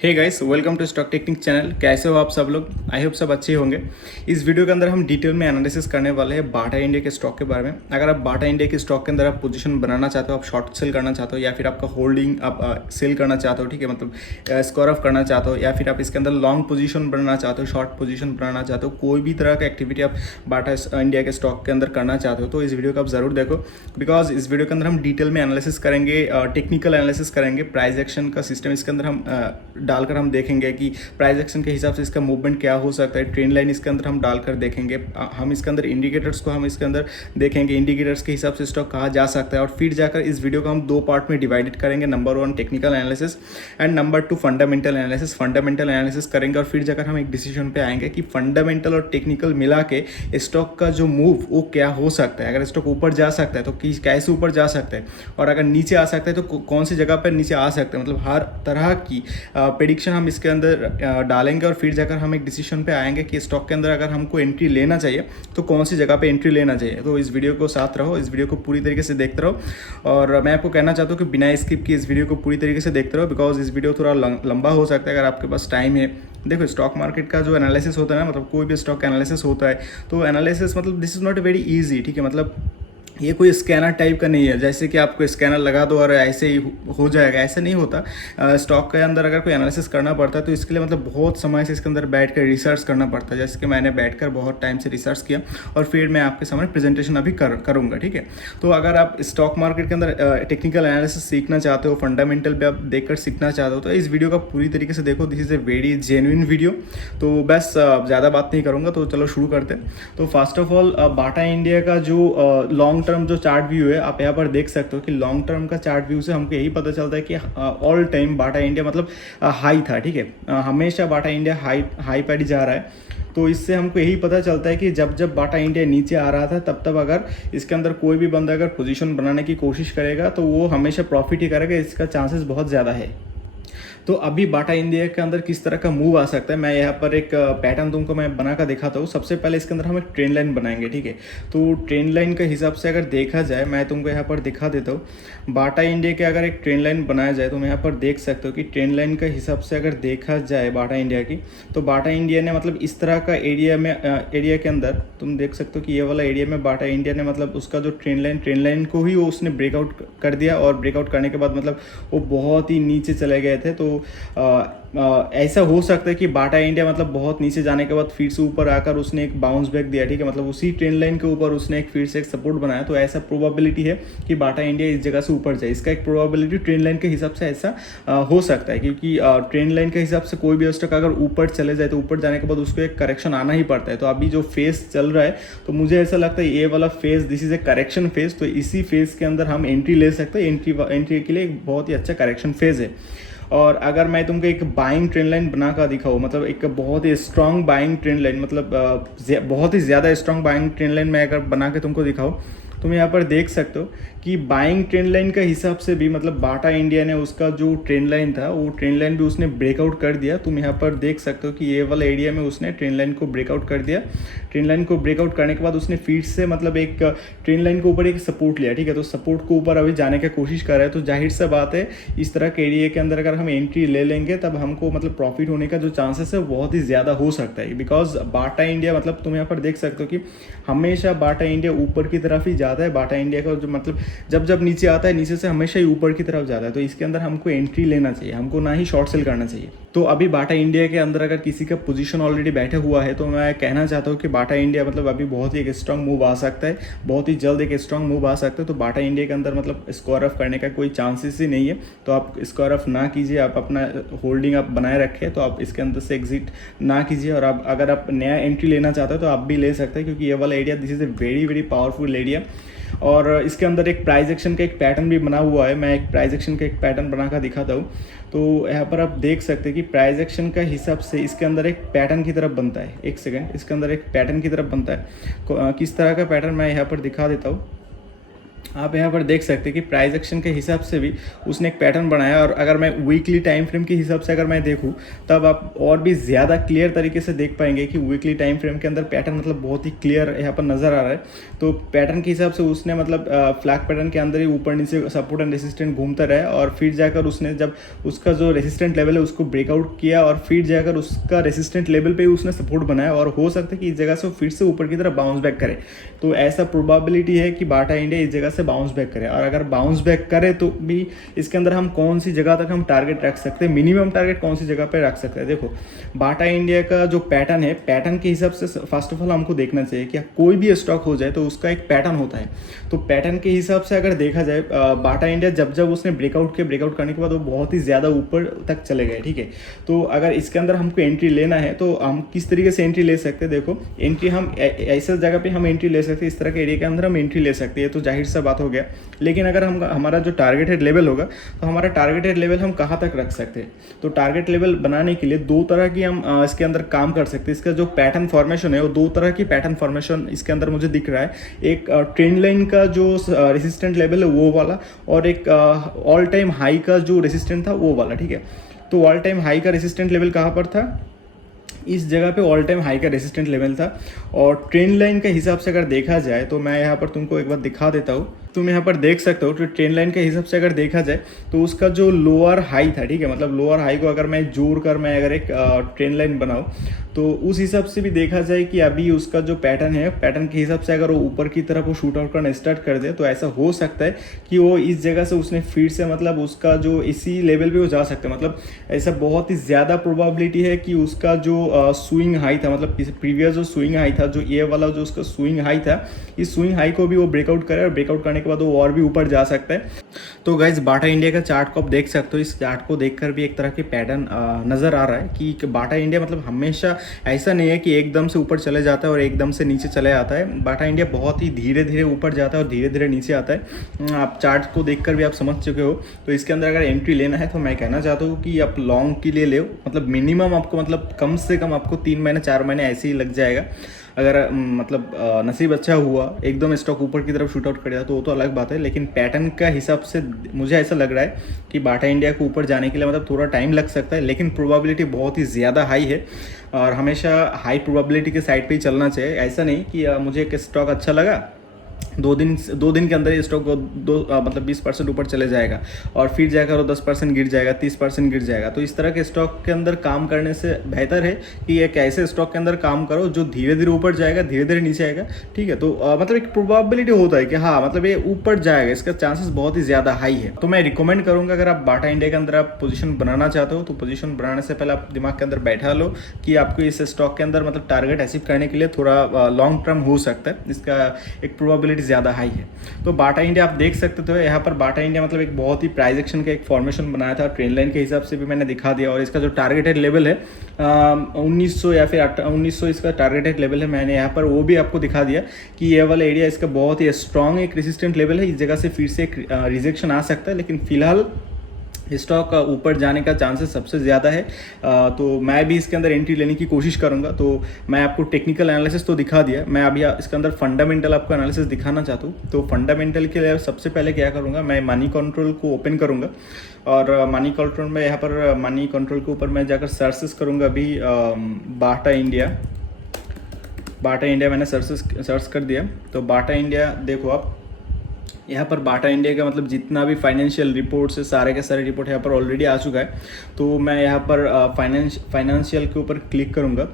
Hey guys, welcome to stock technique channel. कैसे हो आप सब लोग? आई होप सब अच्छे होंगे। इस वीडियो के अंदर हम डिटेल में एनालिसिस करने वाले हैं बाटा इंडिया के स्टॉक के बारे में। अगर आप बाटा इंडिया के स्टॉक के अंदर आप पोजीशन बनाना चाहते हो, आप शॉर्ट सेल करना चाहते हो या फिर आपका होल्डिंग आप सेल करना चाहते हो, ठीक है, मतलब स्कोर ऑफ करना चाहते हो या फिर आप इसके अंदर लॉन्ग पोजीशन बनाना चाहते हो, शॉर्ट पोजीशन बनाना चाहते हो, कोई भी तरह का एक्टिविटी आप बाटा इंडिया के स्टॉक के अंदर करना चाहते हो तो इस वीडियो को आप ज़रूर देखो। बिकॉज इस वीडियो के अंदर हम डिटेल में एनालिसिस करेंगे, टेक्निकल एनालिसिस करेंगे, प्राइस एक्शन का सिस्टम इसके अंदर हम डालकर हम देखेंगे कि प्राइस एक्शन के हिसाब से इसका मूवमेंट क्या हो सकता है। ट्रेंड लाइन इसके अंदर हम डालकर देखेंगे। हम इसके अंदर इंडिकेटर्स को हम इसके अंदर देखेंगे, इंडिकेटर्स के हिसाब से स्टॉक कहा जा सकता है। और फिर जाकर इस वीडियो को हम दो पार्ट में डिवाइडेड करेंगे। Number 1 technical analysis and number 2 fundamental analysis. Fundamental analysis करेंगे और फिर जाकर हम एक डिसीजन पे आएंगे कि फंडामेंटल और टेक्निकल मिला के स्टॉक का जो मूव वो क्या हो सकता है। अगर स्टॉक ऊपर जा सकता है तो कैसे ऊपर जा सकता है, और अगर नीचे आ सकता है तो कौन सी जगह पर नीचे आ सकता है। मतलब हर तरह की प्रेडिक्शन हम इसके अंदर डालेंगे और फिर जाकर हम एक डिसीजन पे आएंगे कि स्टॉक के अंदर अगर हमको एंट्री लेना चाहिए तो कौन सी जगह पे एंट्री लेना चाहिए। तो इस वीडियो को साथ रहो, इस वीडियो को पूरी तरीके से देखते रहो। और मैं आपको कहना चाहता हूँ कि बिना स्किप की इस वीडियो को पूरी तरीके से देखते रहो, बिकॉज इस वीडियो थोड़ा लंबा हो सकता है अगर आपके पास टाइम है। देखो, स्टॉक मार्केट का जो एनालिसिस होता है ना, मतलब कोई भी स्टॉक एनालिसिस होता है तो एनालिसिस मतलब this is not very easy, ठीक है। मतलब ये कोई स्कैनर टाइप का नहीं है, जैसे कि आपको स्कैनर लगा दो और ऐसे ही हो जाएगा, ऐसे नहीं होता। स्टॉक के अंदर अगर कोई एनालिसिस करना पड़ता है तो इसके लिए मतलब बहुत समय से इसके अंदर बैठ कर रिसर्च करना पड़ता है। जैसे कि मैंने बैठकर बहुत टाइम से रिसर्च किया और फिर मैं आपके सामने प्रेजेंटेशन अभी करूँगा, ठीक है। तो अगर आप स्टॉक मार्केट के अंदर टेक्निकल एनालिसिस सीखना चाहते हो, फंडामेंटल पे आप देखकर सीखना चाहते हो तो इस वीडियो का पूरी तरीके से देखो। This is a very genuine video. तो बस ज़्यादा बात नहीं करूँगा, तो चलो शुरू करते हैं। तो first of all Bata India का जो लॉन्ग टर्म जो चार्ट व्यू है, आप यहाँ पर देख सकते हो कि लॉन्ग टर्म का चार्ट व्यू से हमको यही पता चलता है कि ऑल टाइम बाटा इंडिया मतलब हाई था, ठीक है। हमेशा बाटा इंडिया हाई पर ही जा रहा है। तो इससे हमको यही पता चलता है कि जब जब बाटा इंडिया नीचे आ रहा था तब तब अगर इसके अंदर कोई भी बंदा अगर पोजीशन बनाने की कोशिश करेगा तो वो हमेशा प्रॉफिट ही करेगा, इसका चांसेस बहुत ज़्यादा है। तो अभी बाटा इंडिया के अंदर किस तरह का मूव आ सकता है, मैं यहाँ पर एक पैटर्न तुमको मैं बना कर दिखाता हूँ। सबसे पहले इसके अंदर हम एक ट्रेंड लाइन बनाएंगे, ठीक है। तो ट्रेंड लाइन के हिसाब से अगर देखा जाए, मैं तुमको यहाँ पर दिखा देता हूँ। बाटा इंडिया के अगर एक ट्रेंड लाइन बनाया जाए तो मैं यहाँ पर देख सकते हो कि ट्रेंड लाइन के हिसाब से अगर देखा जाए बाटा इंडिया की, तो बाटा इंडिया ने मतलब इस तरह का एरिया के अंदर तुम देख सकते हो कि ये वाला एरिया में बाटा इंडिया ने मतलब उसका जो ट्रेंड लाइन को ही वो उसने ब्रेकआउट कर दिया। और ब्रेकआउट करने के बाद मतलब वो बहुत ही नीचे चले गए थे। तो ऐसा हो सकता है कि बाटा इंडिया मतलब बहुत नीचे जाने के बाद फिर से ऊपर आकर उसने एक बाउंस बैक दिया, ठीक है। मतलब उसी ट्रेंड लाइन के ऊपर उसने एक फिर से एक सपोर्ट बनाया। तो ऐसा प्रोबेबिलिटी है कि बाटा इंडिया इस जगह से ऊपर जाए। इसका एक प्रोबेबिलिटी ट्रेंड लाइन के हिसाब से ऐसा हो सकता है, क्योंकि ट्रेंड लाइन के हिसाब से कोई भी स्टॉक अगर ऊपर चले जाए तो ऊपर जाने के बाद उसको एक करेक्शन आना ही पड़ता है। तो अभी जो फेज चल रहा है तो मुझे ऐसा लगता है ये वाला phase this is a correction phase. तो इसी फेज के अंदर हम एंट्री ले सकते हैं। एंट्री के लिए एक बहुत ही अच्छा करेक्शन फेज है। और अगर मैं तुमको एक बाइंग ट्रेंड लाइन बना कर दिखाऊँ, मतलब एक बहुत ही स्ट्रॉन्ग बाइंग ट्रेंड लाइन, मतलब बहुत ही ज़्यादा स्ट्रॉन्ग बाइंग ट्रेंड लाइन मैं अगर बना के तुमको दिखाऊँ, तुम यहाँ पर देख सकते हो कि बाइंग ट्रेंड लाइन के हिसाब से भी मतलब बाटा इंडिया ने उसका जो ट्रेंड लाइन था वो ट्रेंड लाइन भी उसने ब्रेकआउट कर दिया। तुम यहाँ पर देख सकते हो कि ये वाला एरिया में उसने ट्रेंड लाइन को ब्रेकआउट कर दिया। ट्रेंड लाइन को ब्रेकआउट करने के बाद उसने फिर से मतलब एक ट्रेंड लाइन के ऊपर एक सपोर्ट लिया, ठीक है। तो सपोर्ट को ऊपर अभी जाने की कोशिश कर रहा है। तो जाहिर सा बात है इस तरह के एरिया के अंदर अगर हम एंट्री ले लेंगे तब हमको मतलब प्रॉफिट होने का जो चांसेस है बहुत ही ज़्यादा हो सकता है। बिकॉज बाटा इंडिया मतलब तुम यहाँ पर देख सकते हो कि हमेशा बाटा इंडिया ऊपर की तरफ ही जाता है। बाटा इंडिया का जो मतलब जब जब नीचे आता है नीचे से हमेशा ही ऊपर की तरफ जाता है। तो इसके अंदर हमको एंट्री लेना चाहिए, हमको ना ही शॉर्ट सेल करना चाहिए। तो अभी बाटा इंडिया के अंदर अगर किसी का पोजीशन ऑलरेडी बैठा हुआ है तो मैं कहना चाहता हूँ कि बाटा इंडिया मतलब अभी बहुत ही एक स्ट्रॉन्ग मूव आ सकता है, बहुत ही जल्द एक स्ट्रॉन्ग मूव आ सकता है। तो बाटा इंडिया के अंदर मतलब स्क्वायर ऑफ करने का कोई चांसेस ही नहीं है। तो आप स्क्वायर ऑफ ना कीजिए, आप अपना होल्डिंग आप बनाए रखें। तो आप इसके अंदर से एग्जिट ना कीजिए। और आप अगर आप नया एंट्री लेना चाहते हो तो आप भी ले सकते हैं, क्योंकि ये वाला area this is a very very powerful area. और इसके अंदर एक प्राइस एक्शन का एक पैटर्न भी बना हुआ है। मैं एक प्राइस एक्शन का एक पैटर्न बना कर दिखाता हूँ। तो यहाँ पर आप देख सकते हैं कि प्राइस एक्शन का हिसाब से इसके अंदर एक पैटर्न की तरफ बनता है। एक सेकेंड, इसके अंदर एक पैटर्न की तरफ बनता है। किस तरह का पैटर्न मैं यहाँ पर दिखा देता हूँ। आप यहाँ पर देख सकते हैं कि प्राइस एक्शन के हिसाब से भी उसने एक पैटर्न बनाया, और अगर मैं वीकली टाइम फ्रेम के हिसाब से अगर मैं देखूँ तब आप और भी ज़्यादा क्लियर तरीके से देख पाएंगे कि वीकली टाइम फ्रेम के अंदर पैटर्न मतलब बहुत ही क्लियर यहाँ पर नज़र आ रहा है। तो पैटर्न के हिसाब से उसने मतलब फ्लैग पैटर्न के अंदर ही ऊपर नीचे सपोर्ट एंड रेसिस्टेंट घूमता रहा, और फिर जाकर उसने जब उसका जो रेसिस्टेंट लेवल है उसको ब्रेकआउट किया, और फिर जाकर उसका रेसिस्टेंट लेवल पे ही उसने सपोर्ट बनाया, और हो सकता है कि इस जगह से वो फिर से ऊपर की तरफ बाउंस बैक करे। तो ऐसा प्रोबेबिलिटी है कि बाटा इंडिया इस जगह से बाउंस बैक करे, और अगर बाउंस बैक करे तो भी इसके अंदर हम कौन सी जगह तक हम टारगेट रख सकते हैं, मिनिमम टारगेट कौन सी जगह पे रख सकते हैं। देखो बाटा इंडिया का जो पैटर्न है, पैटर्न के हिसाब से फर्स्ट ऑफ ऑल हमको देखना चाहिए कि कोई भी स्टॉक हो जाए तो उसका एक पैटर्न होता है। तो पैटर्न के हिसाब से अगर देखा जाए, बाटा इंडिया जब जब उसने ब्रेकआउट करने के बाद वो बहुत ही ज़्यादा ऊपर तक चले गए, ठीक है। तो अगर इसके अंदर हमको एंट्री लेना है तो हम किस तरीके से एंट्री ले सकते हैं। देखो एंट्री हम ऐसा जगह पे हम एंट्री ले सकते हैं, इस तरह के एरिया के अंदर हम एंट्री ले सकते हैं, तो जाहिर सा बात हो गया। लेकिन अगर हम हमारा जो टारगेटेड लेवल होगा तो हमारा टारगेटेड लेवल हम कहाँ तक रख सकते हैं। तो टारगेट लेवल बनाने के लिए दो तरह की हम इसके अंदर काम कर सकते हैं। इसका जो पैटर्न फॉर्मेशन है वो दो तरह की पैटर्न फॉर्मेशन इसके अंदर मुझे दिख रहा है। एक ट्रेंड लाइन का जो रेसिस्टेंट लेवल है वो वाला, और एक ऑल टाइम हाई का जो रेसिस्टेंट था वो वाला, ठीक है। तो ऑल टाइम हाई का रेसिस्टेंट लेवल कहाँ पर था, इस जगह पे ऑल टाइम हाई का रेसिस्टेंट लेवल था। और ट्रेंड लाइन के हिसाब से अगर देखा जाए तो मैं यहाँ पर तुमको एक बार दिखा देता हूँ। तुम यहाँ पर देख सकते हो, तो ट्रेंड लाइन के हिसाब से अगर देखा जाए तो उसका जो लोअर हाई था, ठीक है, मतलब लोअर हाई को अगर मैं जोड़ कर मैं अगर एक ट्रेंड लाइन बनाऊँ तो उस हिसाब से भी देखा जाए कि अभी उसका जो पैटर्न है, पैटर्न के हिसाब से अगर वो ऊपर की तरफ वो शूट आउट करना स्टार्ट कर दे तो ऐसा हो सकता है कि वो इस जगह से उसने फिर से मतलब उसका जो इसी लेवल पे वो जा सकता है। मतलब ऐसा बहुत ही ज़्यादा प्रोबेबिलिटी है कि उसका जो स्विंग हाई था, मतलब प्रीवियस जो स्विंग हाई था, जो ये वाला जो उसका स्विंग हाई था, इस स्विंग हाई को भी वो ब्रेकआउट करे, और ब्रेकआउट करने के बाद वो और भी ऊपर जा सकता है। तो गाइज बाटा इंडिया का चार्ट को आप देख सकते हो, इस चार्ट को देखकर भी एक तरह के पैटर्न नज़र आ रहा है कि बाटा इंडिया मतलब हमेशा ऐसा नहीं है कि एकदम से ऊपर चले जाता है और एकदम से नीचे चले आता है। बाटा इंडिया बहुत ही धीरे धीरे ऊपर जाता है और धीरे धीरे नीचे आता है। आप चार्ट को देखकर भी आप समझ चुके हो। तो इसके अंदर अगर एंट्री लेना है तो मैं कहना चाहता हूँ कि आप लॉन्ग के लिए ले, मतलब मिनिमम आपको मतलब कम से कम आपको 3 महीने 4 महीने ऐसे ही लग जाएगा। अगर मतलब नसीब अच्छा हुआ, एकदम स्टॉक ऊपर की तरफ शूट आउट करेगा तो वो तो अलग बात है। लेकिन पैटर्न का हिसाब से मुझे ऐसा लग रहा है कि बाटा इंडिया को ऊपर जाने के लिए मतलब थोड़ा टाइम लग सकता है, लेकिन प्रोबेबिलिटी बहुत ही ज़्यादा हाई है, और हमेशा हाई प्रोबेबिलिटी के साइड पे ही चलना चाहिए। ऐसा नहीं कि मुझे एक स्टॉक अच्छा लगा, 2 दिन के अंदर ये स्टॉक मतलब 20% ऊपर चले जाएगा, और फिर जाकर वो 10% गिर जाएगा, 30% गिर जाएगा। तो इस तरह के स्टॉक के अंदर काम करने से बेहतर है कि एक ऐसे स्टॉक के अंदर काम करो जो धीरे धीरे ऊपर जाएगा, धीरे धीरे नीचे आएगा, ठीक है। तो मतलब एक प्रोबेबिलिटी होता है कि हाँ मतलब ये ऊपर जाएगा, इसका चांसेस बहुत ही ज़्यादा हाई है। तो मैं रिकमेंड करूँगा अगर आप बाटा इंडिया के अंदर आप पोजीशन बनाना चाहते हो तो पोजीशन बनाने से पहले आप दिमाग के अंदर बैठा लो कि आपको इस स्टॉक के अंदर मतलब टारगेट अचीव करने के लिए थोड़ा लॉन्ग टर्म हो सकता है, इसका एक प्रोबेबिलिटी ज़्यादा हाई है। तो बाटा इंडिया आप देख सकते थे, यहाँ पर बाटा इंडिया मतलब एक बहुत ही प्राइस एक्शन का एक फॉर्मेशन बनाया था, ट्रेंड लाइन के हिसाब से भी मैंने दिखा दिया। और इसका जो टारगेटेड लेवल है 1900 या फिर 1900 इसका टारगेटेड लेवल है, मैंने यहाँ पर वो भी आपको दिखा दिया कि ये वाला एरिया इसका बहुत ही स्ट्रॉन्ग एक रेजिस्टेंट लेवल है। इस जगह से फिर से एक रिजेक्शन आ सकता है, लेकिन फिलहाल स्टॉक ऊपर जाने का चांसेस सबसे ज़्यादा है। तो मैं भी इसके अंदर एंट्री लेने की कोशिश करूंगा। तो मैं आपको टेक्निकल एनालिसिस तो दिखा दिया, मैं अभी इसके अंदर फंडामेंटल आपको एनालिसिस दिखाना चाहता हूँ। तो फंडामेंटल के लिए सबसे पहले क्या करूँगा, मैं मनी कंट्रोल को ओपन करूँगा, और मनी कंट्रोल में यहाँ पर मनी कंट्रोल के ऊपर मैं जाकर सर्चेस करूँगा। अभी बाटा इंडिया मैंने सर्च कर दिया। तो बाटा इंडिया देखो आप, यहाँ पर बाटा इंडिया का मतलब जितना भी फाइनेंशियल रिपोर्ट्स है सारे के सारे रिपोर्ट यहाँ पर ऑलरेडी आ चुका है। तो मैं यहाँ पर फाइनेंशियल के ऊपर क्लिक करूँगा,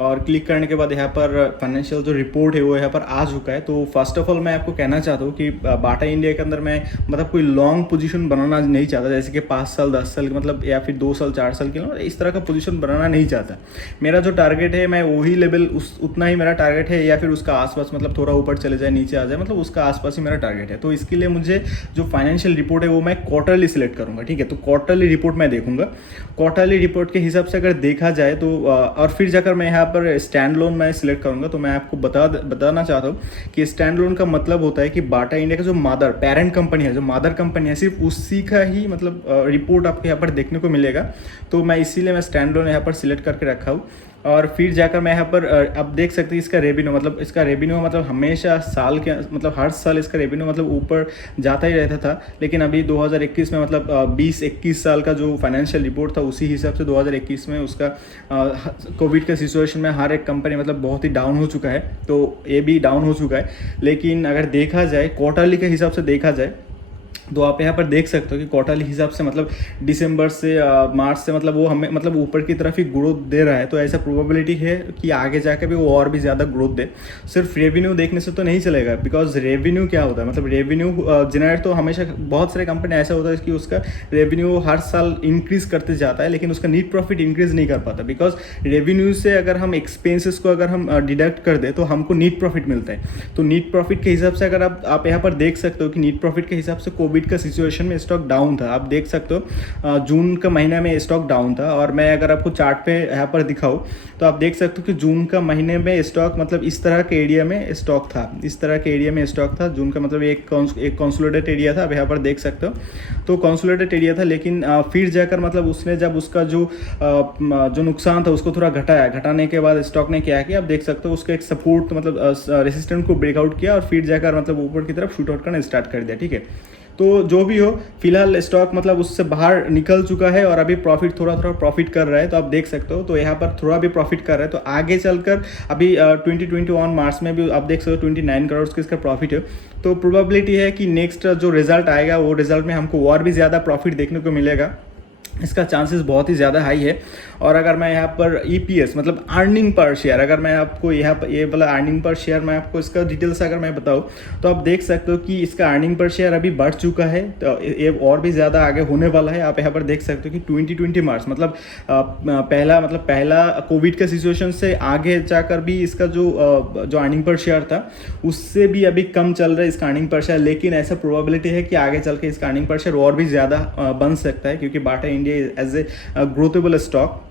और क्लिक करने के बाद यहाँ पर फाइनेंशियल जो रिपोर्ट है वो यहाँ पर आ चुका है। तो फर्स्ट ऑफ ऑल मैं आपको कहना चाहता हूँ कि बाटा इंडिया के अंदर मैं मतलब कोई लॉन्ग पोजीशन बनाना नहीं चाहता, जैसे कि 5 साल 10 साल मतलब या फिर 2 साल 4 साल के लिए इस तरह का पोजीशन बनाना नहीं चाहता। मेरा जो टारगेट है मैं वही लेवल उतना ही मेरा टारगेट है, या फिर उसका आसपास मतलब थोड़ा ऊपर चले जाए नीचे आ जाए, मतलब उसका आसपास ही मेरा टारगेट है। तो इसके लिए मुझे जो फाइनेंशियल रिपोर्ट है वो मैं क्वार्टरली सिलेक्ट करूंगा, ठीक है। तो क्वार्टरली रिपोर्ट मैं देखूंगा। क्वार्टरली रिपोर्ट के हिसाब से अगर देखा जाए तो और फिर जाकर मैं यहाँ पर स्टैंड लोन मैं सिलेक्ट करूंगा। तो मैं आपको बताना चाहता हूँ कि स्टैंड लोन का मतलब होता है कि बाटा इंडिया का जो मादर पेरेंट कंपनी है, जो मादर कंपनी है, सिर्फ उसी का ही मतलब रिपोर्ट आपको यहाँ पर देखने को मिलेगा। तो मैं इसीलिए मैं स्टैंड लोन यहाँ पर सिलेक्ट करके रखा हूँ। और फिर जाकर मैं यहाँ पर आप देख सकते हैं इसका रेवेन्यू, मतलब इसका रेवेन्यू मतलब हमेशा साल के मतलब हर साल इसका रेवेन्यू मतलब ऊपर जाता ही रहता था। लेकिन अभी 2021 में मतलब 20-21 साल का जो फाइनेंशियल रिपोर्ट था उसी हिसाब से 2021 में उसका कोविड के सिचुएशन में हर एक कंपनी मतलब बहुत ही डाउन हो चुका है, तो ये भी डाउन हो चुका है। लेकिन अगर देखा जाए क्वार्टरली के हिसाब से देखा जाए तो आप यहाँ पर देख सकते हो कि क्वार्टरली हिसाब से मतलब दिसंबर से मार्च से मतलब वो हमें मतलब ऊपर की तरफ ही ग्रोथ दे रहा है। तो ऐसा प्रोबेबिलिटी है कि आगे जाकर भी वो और भी ज़्यादा ग्रोथ दे। सिर्फ रेवेन्यू देखने से तो नहीं चलेगा, बिकॉज रेवेन्यू क्या होता है, मतलब रेवेन्यू जनरेट तो हमेशा बहुत सारे कंपनी ऐसा होता है कि उसका रेवेन्यू हर साल इंक्रीज करते जाता है लेकिन उसका नीट प्रॉफिट इंक्रीज नहीं कर पाता। बिकॉज रेवेन्यू से अगर हम एक्सपेंसेस को अगर हम डिडक्ट कर दे तो हमको नीट प्रॉफिट मिलता है। तो नीट प्रॉफिट के हिसाब से अगर आप यहाँ पर देख सकते हो कि नीट प्रॉफिट के हिसाब से कोविड का सिचुएशन में स्टॉक डाउन था। आप देख सकते हो जून का महीना में स्टॉक डाउन था। और मैं अगर आपको चार्ट पे यहाँ पर दिखाऊं तो आप देख सकते हो कि जून का महीने में स्टॉक मतलब इस तरह के एरिया में स्टॉक था, इस तरह के एरिया में स्टॉक था। जून का मतलब एक कंसोलिडेटेड एरिया था, आप यहाँ पर देख सकते हो। तो कंसोलिडेटेड एरिया था, लेकिन फिर जाकर मतलब उसने जब उसका जो नुकसान था उसको थोड़ा घटाने के बाद स्टॉक ने क्या किया, आप देख सकते हो उसका एक सपोर्ट मतलब रेसिस्टेंट को ब्रेकआउट किया और फिर जाकर मतलब ऊपर की तरफ शूट आउट करना स्टार्ट कर दिया। ठीक है, तो जो भी हो फिलहाल स्टॉक मतलब उससे बाहर निकल चुका है और अभी प्रॉफिट थोड़ा प्रॉफिट कर रहा है। तो आप देख सकते हो, तो यहाँ पर थोड़ा भी प्रॉफिट कर रहा है। तो आगे चलकर अभी 2021 मार्च में भी आप देख सकते हो 29 करोड़ का इसका प्रॉफिट है। तो प्रोबेबिलिटी है कि नेक्स्ट जो रिजल्ट आएगा वो रिजल्ट में हमको और भी ज़्यादा प्रॉफिट देखने को मिलेगा, इसका चांसेस बहुत ही ज़्यादा हाई है। और अगर मैं यहाँ पर EPS मतलब अर्निंग पर शेयर, अगर मैं आपको यहाँ पर ये वाला अर्निंग पर शेयर मैं आपको इसका डिटेल्स अगर मैं बताऊँ तो आप देख सकते हो कि इसका अर्निंग पर शेयर अभी बढ़ चुका है, तो ये और भी ज़्यादा आगे होने वाला है। आप यहाँ पर देख सकते हो कि 2020 मार्च मतलब पहला कोविड का सिचुएशन से आगे जाकर भी इसका जो अर्निंग पर शेयर था उससे भी अभी कम चल रहा है इसका अर्निंग पर शेयर। लेकिन ऐसा प्रोबेबिलिटी है कि आगे चल के इसका अर्निंग पर शेयर और भी ज़्यादा बन सकता है, क्योंकि Bata India as a growthable stock.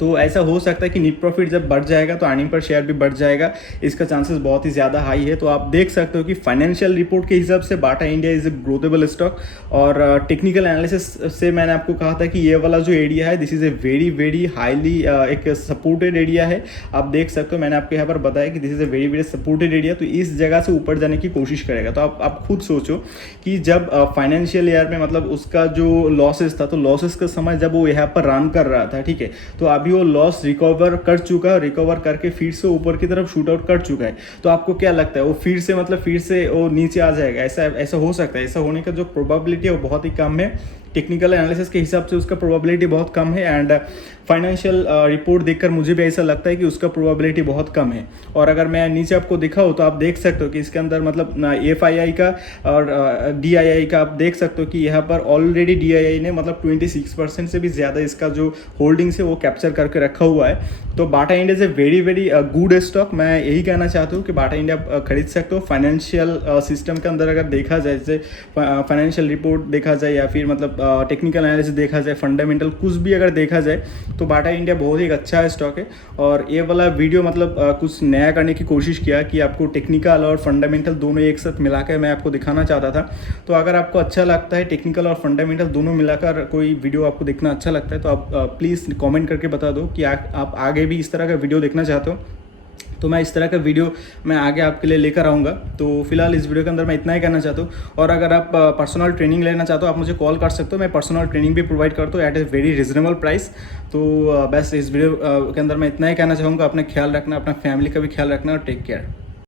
तो ऐसा हो सकता है कि नेट प्रॉफिट जब बढ़ जाएगा तो अर्निंग पर शेयर भी बढ़ जाएगा, इसका चांसेस बहुत ही ज़्यादा हाई है। तो आप देख सकते हो कि फाइनेंशियल रिपोर्ट के हिसाब से Bata India is a growthable stock. और टेक्निकल एनालिसिस से मैंने आपको कहा था कि ये वाला जो एरिया है this is a very highly एक सपोर्टेड एरिया है। आप देख सकते हो, मैंने आपको यहाँ पर बताया कि this is a very supported area. तो इस जगह से ऊपर जाने की कोशिश करेगा। तो आप खुद सोचो कि जब फाइनेंशियल ईयर में मतलब उसका जो लॉसेस था, तो लॉसेस का समय जब वो यहाँ पर रन कर रहा था, ठीक है, तो अभी वो लॉस रिकवर कर चुका है, रिकवर करके फिर से ऊपर की तरफ शूट आउट कर चुका है। तो आपको क्या लगता है वो फिर से वो नीचे आ जाएगा? ऐसा हो सकता है? ऐसा होने का जो प्रोबेबिलिटी है वो बहुत ही कम है। टेक्निकल एनालिसिस के हिसाब से उसका प्रोबेबिलिटी बहुत कम है। एंड फाइनेंशियल रिपोर्ट देखकर मुझे भी ऐसा लगता है कि उसका प्रोबेबिलिटी बहुत कम है। और अगर मैं नीचे आपको दिखाऊँ तो आप देख सकते हो कि इसके अंदर मतलब FII का और DII का आप देख सकते हो कि यहाँ पर ऑलरेडी DII ने मतलब 26% से भी ज़्यादा इसका जो होल्डिंग्स है वो कैप्चर करके रखा हुआ है। तो बाटा India is a very good stock. मैं यही कहना चाहता हूँ कि बाटा इंडिया खरीद सकते हो। फाइनेंशियल सिस्टम के अंदर अगर देखा जाए, जैसे फाइनेंशियल रिपोर्ट देखा जाए या फिर मतलब टेक्निकल एनालिसिस देखा जाए, फंडामेंटल कुछ भी अगर देखा जाए, तो बाटा इंडिया बहुत ही अच्छा स्टॉक है। और ये वाला वीडियो मतलब कुछ नया करने की कोशिश किया कि आपको टेक्निकल और फंडामेंटल दोनों एक साथ मिलाकर मैं आपको दिखाना चाहता था। तो अगर आपको अच्छा लगता है टेक्निकल और फंडामेंटल दोनों मिलाकर कोई वीडियो आपको देखना अच्छा लगता है तो आप प्लीज़ कमेंट करके बता दो कि आप आगे भी इस तरह का वीडियो देखना चाहते हो, तो मैं इस तरह का वीडियो मैं आगे आपके लिए लेकर आऊँगा। तो फिलहाल इस वीडियो के अंदर मैं इतना ही कहना चाहता हूँ। और अगर आप पर्सनल ट्रेनिंग लेना चाहते हो आप मुझे कॉल कर सकते हो। मैं पर्सनल ट्रेनिंग भी प्रोवाइड करता हूँ at a very reasonable price. तो बस इस वीडियो के अंदर मैं इतना ही कहना चाहूँगा। अपना ख्याल रखना, अपना फैमिली का भी ख्याल रखना और टेक केयर।